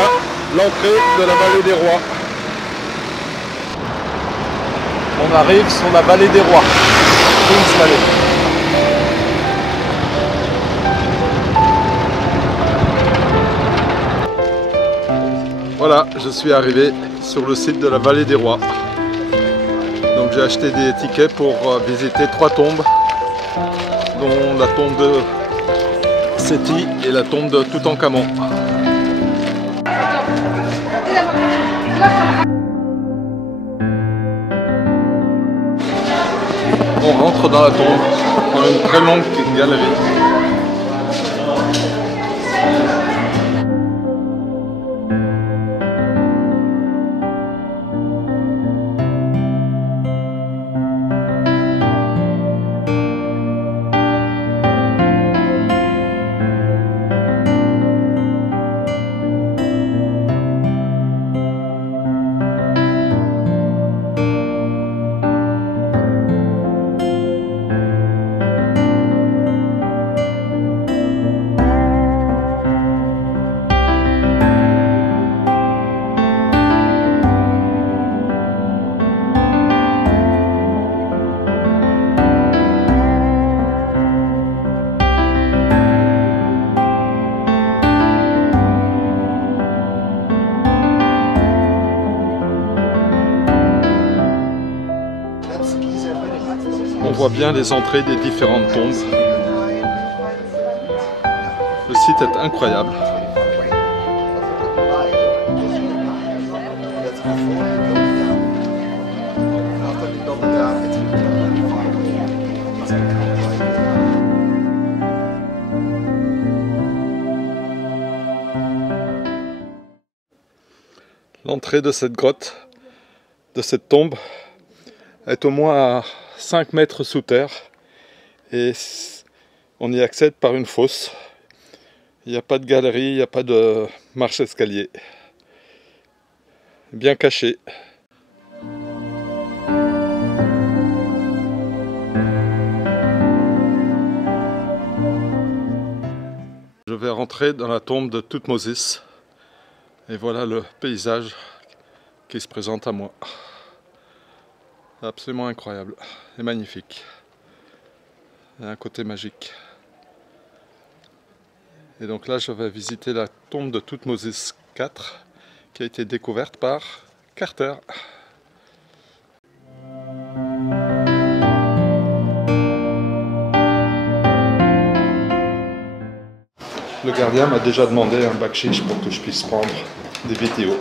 voilà l'entrée de la vallée des Rois. On arrive sur la vallée des Rois. Queen's Valley. Voilà, je suis arrivé sur le site de la vallée des Rois. Donc j'ai acheté des tickets pour visiter 3 tombes, dont la tombe de Séti et la tombe de Toutankhamon. On rentre dans la tombe dans une très longue galerie. On voit bien les entrées des différentes tombes. Le site est incroyable. L'entrée de cette grotte, de cette tombe, est au moins à 5 mètres sous terre et on y accède par une fosse. Il n'y a pas de galerie, il n'y a pas de marche escalier. Bien caché. Je vais rentrer dans la tombe de Thoutmôsis et voilà le paysage qui se présente à moi. Absolument incroyable et magnifique. Il y a un côté magique. Et donc là, je vais visiter la tombe de Thoutmôsis IV qui a été découverte par Carter. Le gardien m'a déjà demandé un bakshish pour que je puisse prendre des vidéos.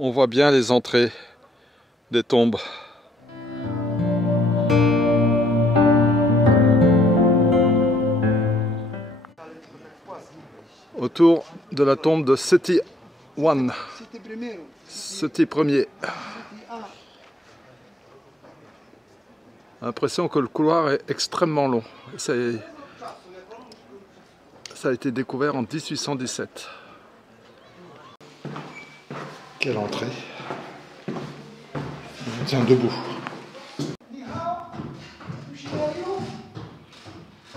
On voit bien les entrées des tombes. Autour de la tombe de Séti I. Séti Ier. L'impression que le couloir est extrêmement long. Ça a été découvert en 1817. Quelle entrée! On tient debout.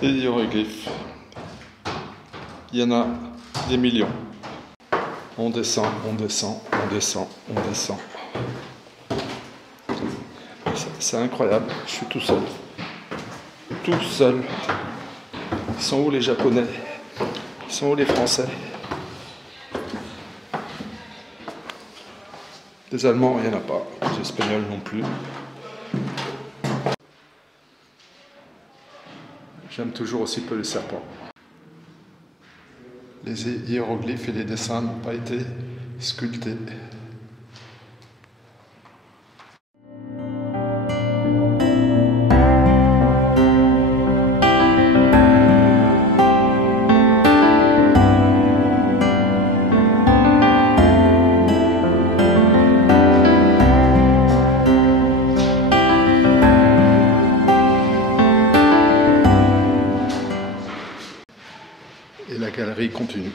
Et hiéroglyphes. Il y en a des millions. On descend, on descend, on descend, on descend. C'est incroyable. Je suis tout seul. Tout seul. Ils sont où les Japonais? Ils sont où les Français? Des Allemands, il n'y en a pas. Des Espagnols non plus. J'aime toujours aussi peu les serpents. Les hiéroglyphes et les dessins n'ont pas été sculptés. Et la galerie continue.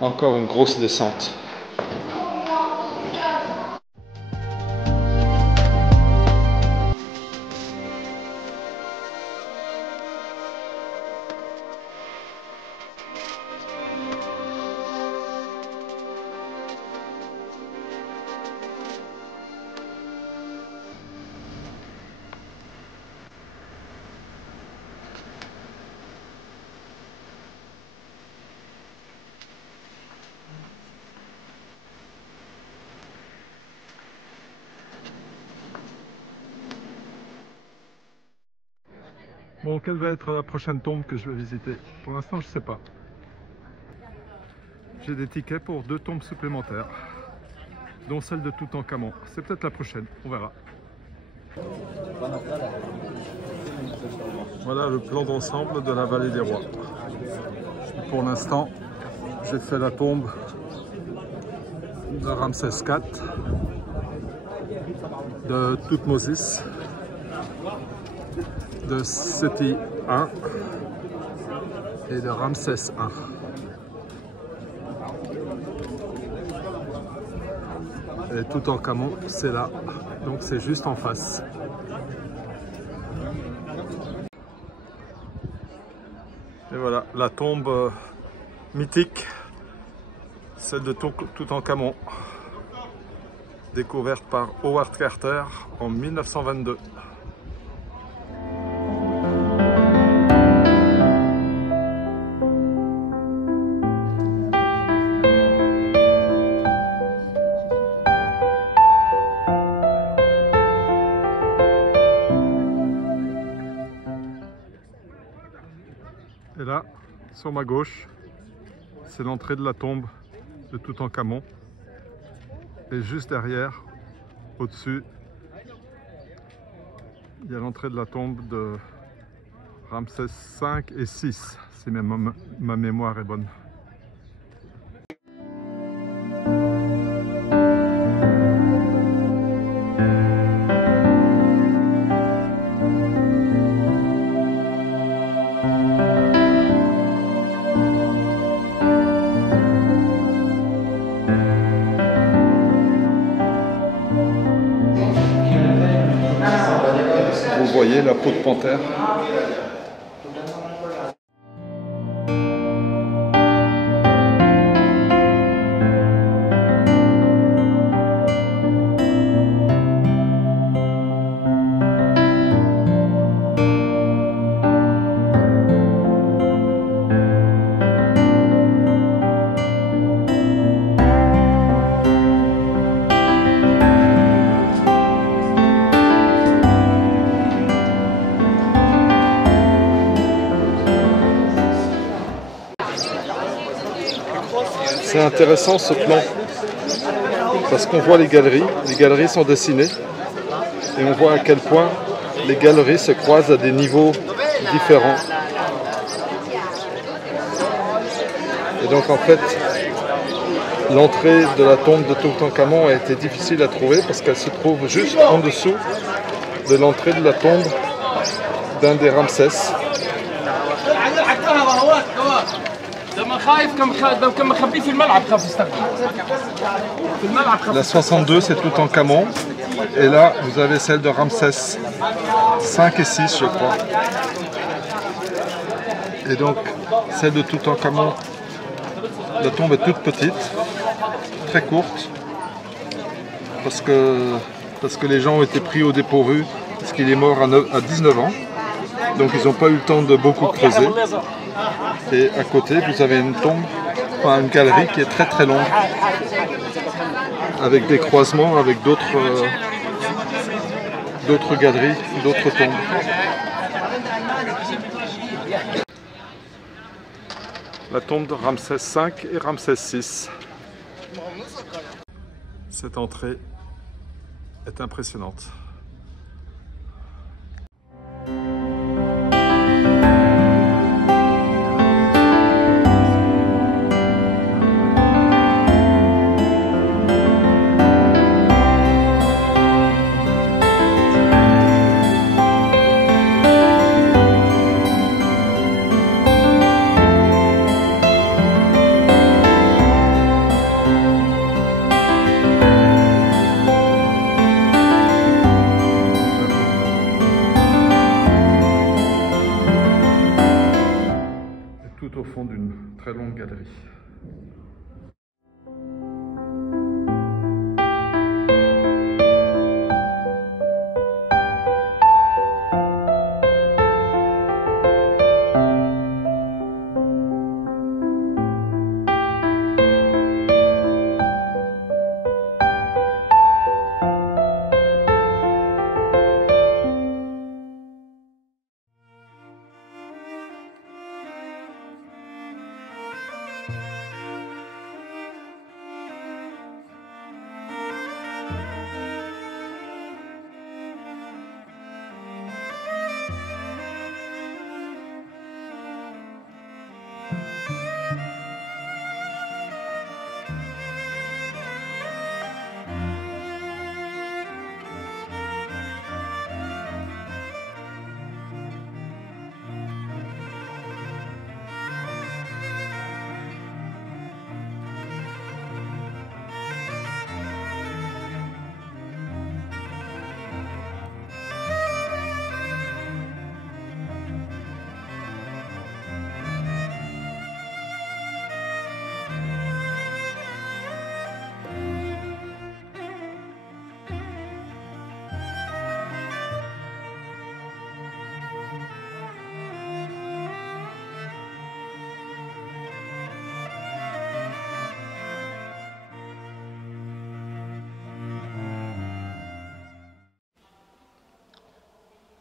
Encore une grosse descente. Bon, quelle va être la prochaine tombe que je vais visiter? Pour l'instant, je ne sais pas. J'ai des tickets pour 2 tombes supplémentaires, dont celle de Toutankhamon. C'est peut-être la prochaine, on verra. Voilà le plan d'ensemble de la vallée des rois. Pour l'instant, j'ai fait la tombe de Ramsès IV, de Thoutmôsis, de Séti I et de Ramsès I. Et Toutankhamon, c'est là, donc c'est juste en face. Et voilà, la tombe mythique, celle de Toutankhamon, découverte par Howard Carter en 1922. Et là, sur ma gauche, c'est l'entrée de la tombe de Toutankhamon. Et juste derrière, au-dessus, il y a l'entrée de la tombe de Ramsès V et VI, si ma mémoire est bonne. Vous voyez la peau de panthère. C'est intéressant ce plan parce qu'on voit les galeries sont dessinées et on voit à quel point les galeries se croisent à des niveaux différents. Et donc en fait, l'entrée de la tombe de Toutankhamon a été difficile à trouver parce qu'elle se trouve juste en dessous de l'entrée de la tombe d'un des Ramsès. La 62 c'est Toutankhamon et là vous avez celle de Ramsès 5 et 6 je crois. Et donc celle de Toutankhamon, la tombe est toute petite, très courte, parce que les gens ont été pris au dépourvu, parce qu'il est mort à 19 ans, donc ils n'ont pas eu le temps de beaucoup creuser. Et à côté vous avez une tombe, enfin une galerie qui est très très longue, avec des croisements avec d'autres galeries, d'autres tombes. La tombe de Ramsès V et Ramsès VI. Cette entrée est impressionnante. galerie.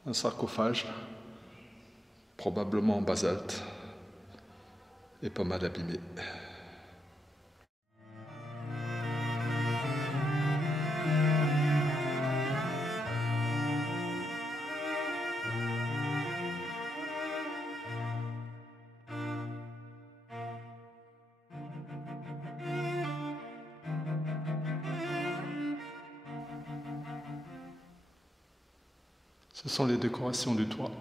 Un sarcophage, probablement en basalte, et pas mal abîmé. Ce sont les décorations du toit,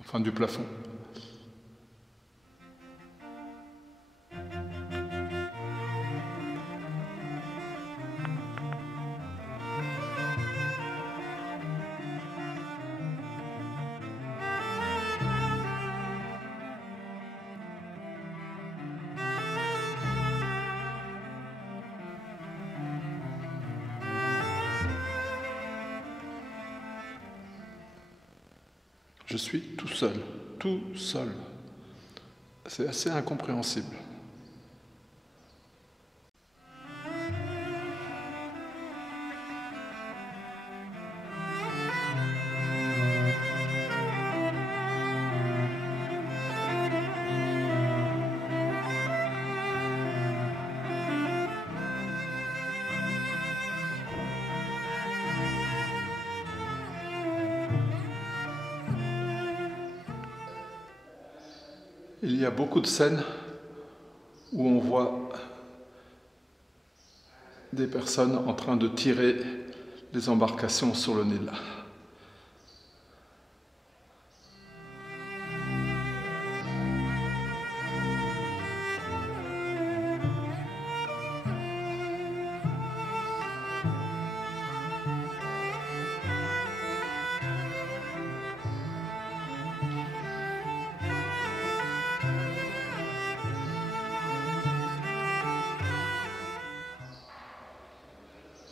enfin du plafond. Je suis tout seul, tout seul. C'est assez incompréhensible. Il y a beaucoup de scènes où on voit des personnes en train de tirer les embarcations sur le Nil.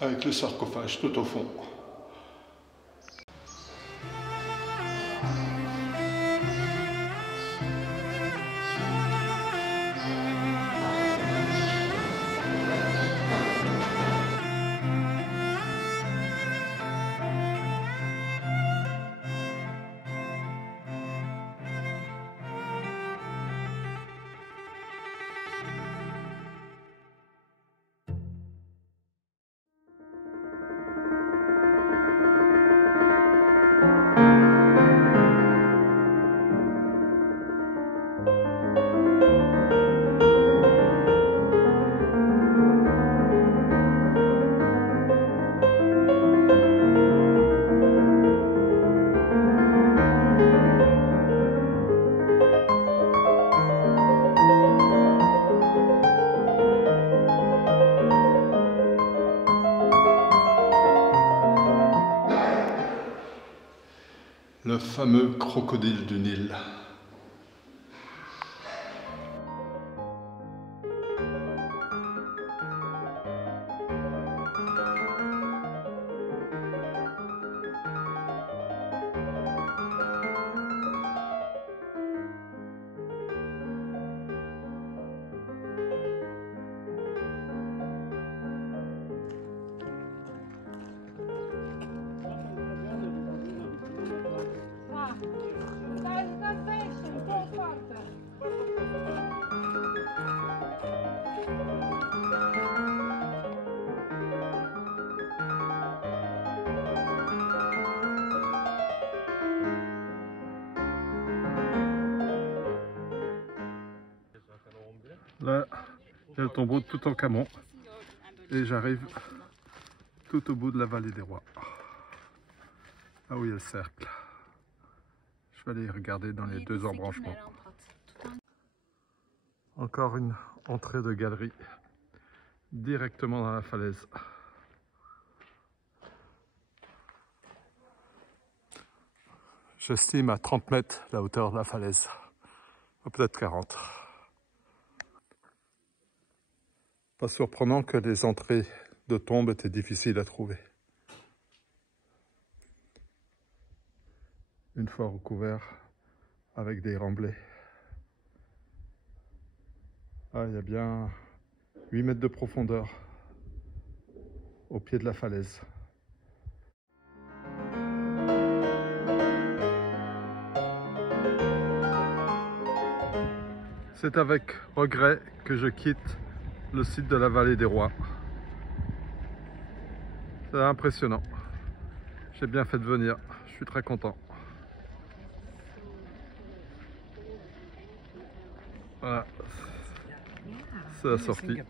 Avec le sarcophage tout au fond. Le fameux crocodile du Nil. le tombeau de Toutankhamon et j'arrive tout au bout de la vallée des rois. Là où il y a le cercle. Je vais aller regarder dans les deux embranchements. Encore une entrée de galerie directement dans la falaise. J'estime à 30 mètres la hauteur de la falaise, peut-être 40. Pas surprenant que les entrées de tombes étaient difficiles à trouver. Une fois recouvert avec des remblais. Ah, il y a bien 8 mètres de profondeur au pied de la falaise. C'est avec regret que je quitte le site de la vallée des rois. C'est impressionnant. J'ai bien fait de venir, je suis très content. Voilà, c'est la sortie.